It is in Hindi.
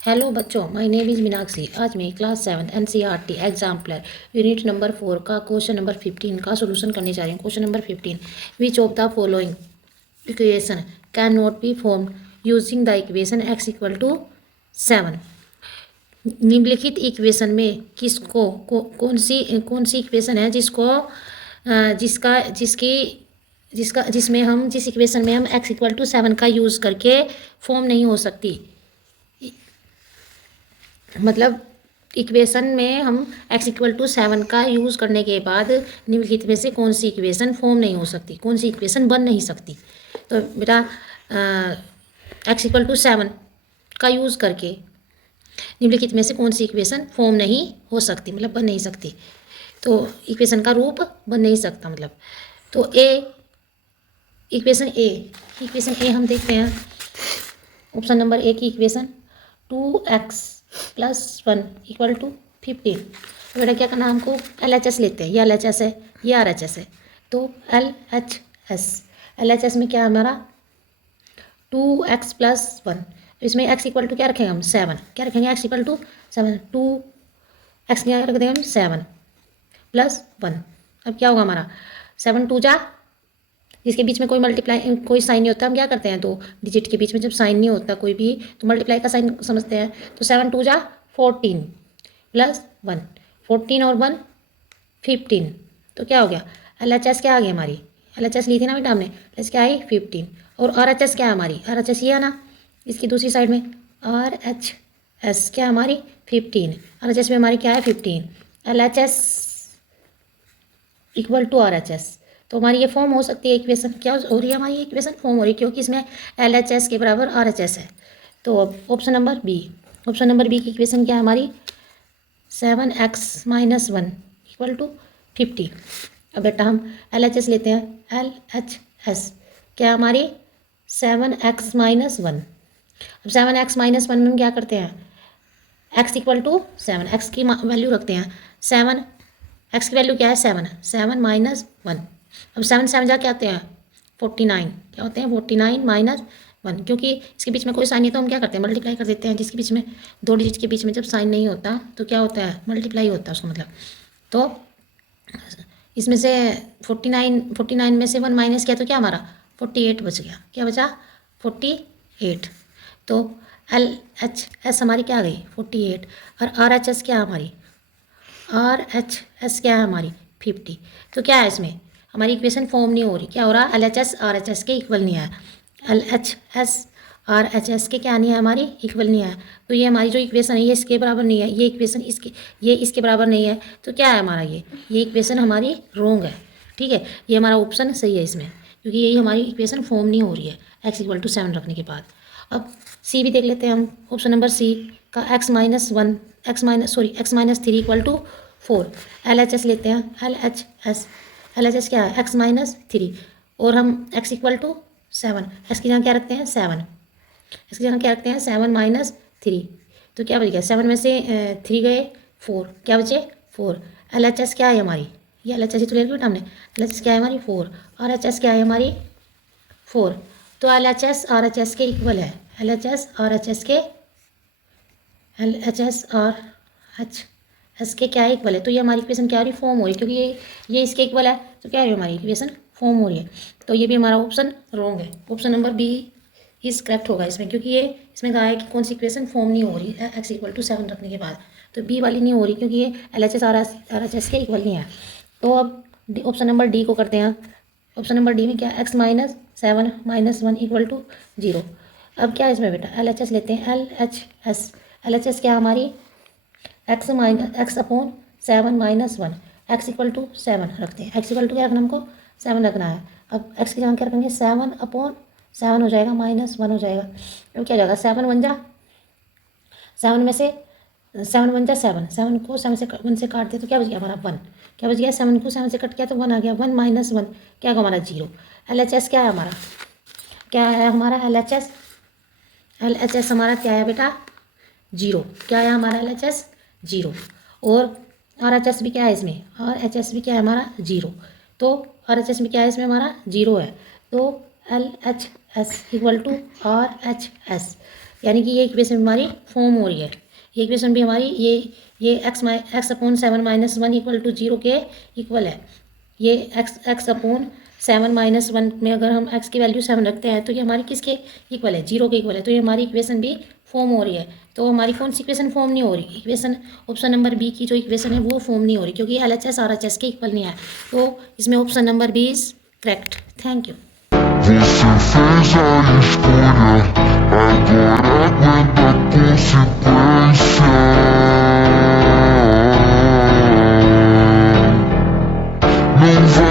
हेलो बच्चों, माय नेम इज़ मीनाक्षी। आज मैं class 7 NCERT exemplar unit number 4 का क्वेश्चन नंबर 15 का सोल्यूशन करने जा रही हूँ। Question number 15, which of the following equation can not be formed using the equation x equal to 7। निम्नलिखित इक्वेशन में किसको कौन सी इक्वेशन है जिसको जिसका जिसकी जिसका जिसमें हम जिस इक्वेशन में हम x इक्वल टू 7 का यूज़ करके फॉर्म नहीं हो सकती। मतलब इक्वेशन में हम x इक्वल टू 7 का यूज़ करने के बाद निम्नलिखित में से कौन सी इक्वेशन फॉर्म नहीं हो सकती, कौन सी इक्वेशन बन नहीं सकती। तो बेटा x इक्वल टू 7 का यूज़ करके निम्नलिखित में से कौन सी इक्वेशन फॉर्म नहीं हो सकती, मतलब बन नहीं सकती। तो इक्वेशन का रूप बन नहीं सकता मतलब। तो इक्वेशन ए हम देखते हैं। ऑप्शन नंबर ए की इक्वेशन 2x + 1 = 15। तो बेटा क्या करना, हमको LHS लेते हैं। ये LHS है, ये RHS है। तो LHS में क्या है हमारा 2x + 1। इसमें x इक्वल टू क्या रखेंगे हम 7। क्या रखेंगे x इक्वल टू 7। 2x क्या रख देंगे हम 7 + 1। अब क्या होगा हमारा 7 2 जा, जिसके बीच में कोई मल्टीप्लाई कोई साइन नहीं होता, हम क्या करते हैं, दो डिजिट के बीच में जब साइन नहीं होता कोई भी तो मल्टीप्लाई का साइन समझते हैं। तो 7 2 जा 14 + 1, 14 और 1 15। तो क्या हो गया LHS क्या आ गई हमारी, LHS ली थी ना बेटा हमने, LHS क्या आई 15। और RHS क्या है हमारी, RHS ये है ना, इसकी दूसरी साइड में RHS क्या हमारी 15। RHS में हमारी क्या है 15। LHS equal to RHS। तो हमारी ये फॉर्म हो सकती है इक्वेशन। क्या हो रही है हमारी इक्वेशन फॉर्म हो रही है क्योंकि इसमें LHS के बराबर RHS है। तो ऑप्शन नंबर बी की इक्वेशन क्या है हमारी 7x - 1 = 50। अब बेटा हम LHS लेते हैं। LHS क्या हमारी 7x - 1। अब 7x - 1 में हम क्या करते हैं, x इक्वल टू 7, x की वैल्यू रखते हैं 7। x की वैल्यू क्या है 7 - 1। अब 7 7 जा क्या आते हैं 49। क्या होते हैं 49 - 1। क्योंकि इसके बीच में कोई साइन नहीं है तो हम क्या करते हैं मल्टीप्लाई कर देते हैं। जिसके बीच में दो डिजिट के बीच में जब साइन नहीं होता तो क्या होता है मल्टीप्लाई होता है उसका मतलब। तो इसमें से 49 में से 1 माइनस किया तो क्या हमारा 48 बच गया। क्या बचा 48। तो LHS हमारी क्या आ गई 48। और RHS क्या हमारी RHS क्या है हमारी 50। तो क्या है इसमें हमारी इक्वेशन फॉर्म नहीं हो रही। क्या हो रहा है LHS RHS के इक्वल नहीं है। LHS RHS के क्या नहीं है हमारी इक्वल नहीं है। तो ये हमारी जो इक्वेशन है ये इसके बराबर नहीं है, ये इक्वेशन इसके बराबर नहीं है। तो क्या है हमारा ये इक्वेशन हमारी रॉन्ग है। ठीक है, ये हमारा ऑप्शन सही है इसमें, क्योंकि यही हमारी इक्वेशन फॉर्म नहीं हो रही है x इक्वल टू 7 रखने के बाद। अब सी भी देख लेते हैं हम। ऑप्शन नंबर सी का x - 3 = 4। LHS लेते हैं। LHS क्या है x - 3 और हम x इक्वल टू 7। x की जगह क्या रखते हैं 7। x की जगह क्या रखते हैं 7 - 3। तो क्या बच गया 7 में से 3 गए 4, क्या बचे 4। LHS क्या है हमारी, ये LHS ही तो ले लिया बेटा हमने। LHS क्या है हमारी 4, RHS क्या है हमारी 4। तो LHS RHS के इक्वल है। LHS RHS के क्या इक्वल है। तो ये हमारी इक्वेशन क्या हो रही फॉर्म हो रही है, क्योंकि ये इसके इक्वल है। तो क्या है हमारी इक्वेशन फॉर्म हो रही है। तो ये भी हमारा ऑप्शन रॉन्ग है। Option number B is correct होगा इसमें, क्योंकि ये इसमें कहा है कि कौन सी इक्वेशन फॉर्म नहीं हो रही है x इक्वल टू 7 रखने के बाद। तो बी वाली नहीं हो रही क्योंकि ये LHS RHS के इक्वल नहीं है। तो अब ऑप्शन नंबर डी को करते हैं। ऑप्शन नंबर डी में क्या x - 7 - 1 = 0। अब क्या है इसमें बेटा LHS लेते हैं। LHS क्या हमारी x - 7 - 1 x इक्वल टू 7 रखते हैं। x इक्वल टू क्या रखना हमको 7 रखना है। अब x की जगह क्या रखेंगे 7/7 हो जाएगा -1 हो जाएगा। अब क्या हो जाएगा 7 1 जा 7 में से 7 1 जा 7, 7 को 7 से 1 से काट दिया तो क्या बच गया हमारा 1। क्या बच गया 7 को 7 से कट किया तो 1 आ गया। 1 - 1 क्या होगा हमारा 0। LHS क्या है हमारा, क्या है हमारा LHS हमारा क्या है बेटा 0। क्या है हमारा LHS 0। और RHS भी क्या है इसमें, RHS भी क्या है हमारा 0। तो RHS में क्या है इसमें हमारा 0 है। तो LHS इक्वल टू RHS यानी कि ये इक्वेशन हमारी फॉर्म हो रही है। ये इक्वेशन भी हमारी ये एक्स अपॉन 7 - 1 इक्वल टू 0 के इक्वल है। ये एक्स अपॉन 7 - 1 में अगर हम एक्स की वैल्यू 7 रखते हैं तो ये हमारी किसके इक्वल है, 0 के इक्वल है। तो ये हमारी इक्वेशन भी फॉर्म हो रही है। तो हमारी कौन सी इक्वेशन फॉर्म नहीं हो रही, इक्वेशन ऑप्शन नंबर बी की जो इक्वेशन है वो फॉर्म नहीं हो रही, क्योंकि LHS RHS के इक्वल नहीं है। तो इसमें option number B is correct. Thank you. Você fez a escolha, agora aguenta a consequência. Não vai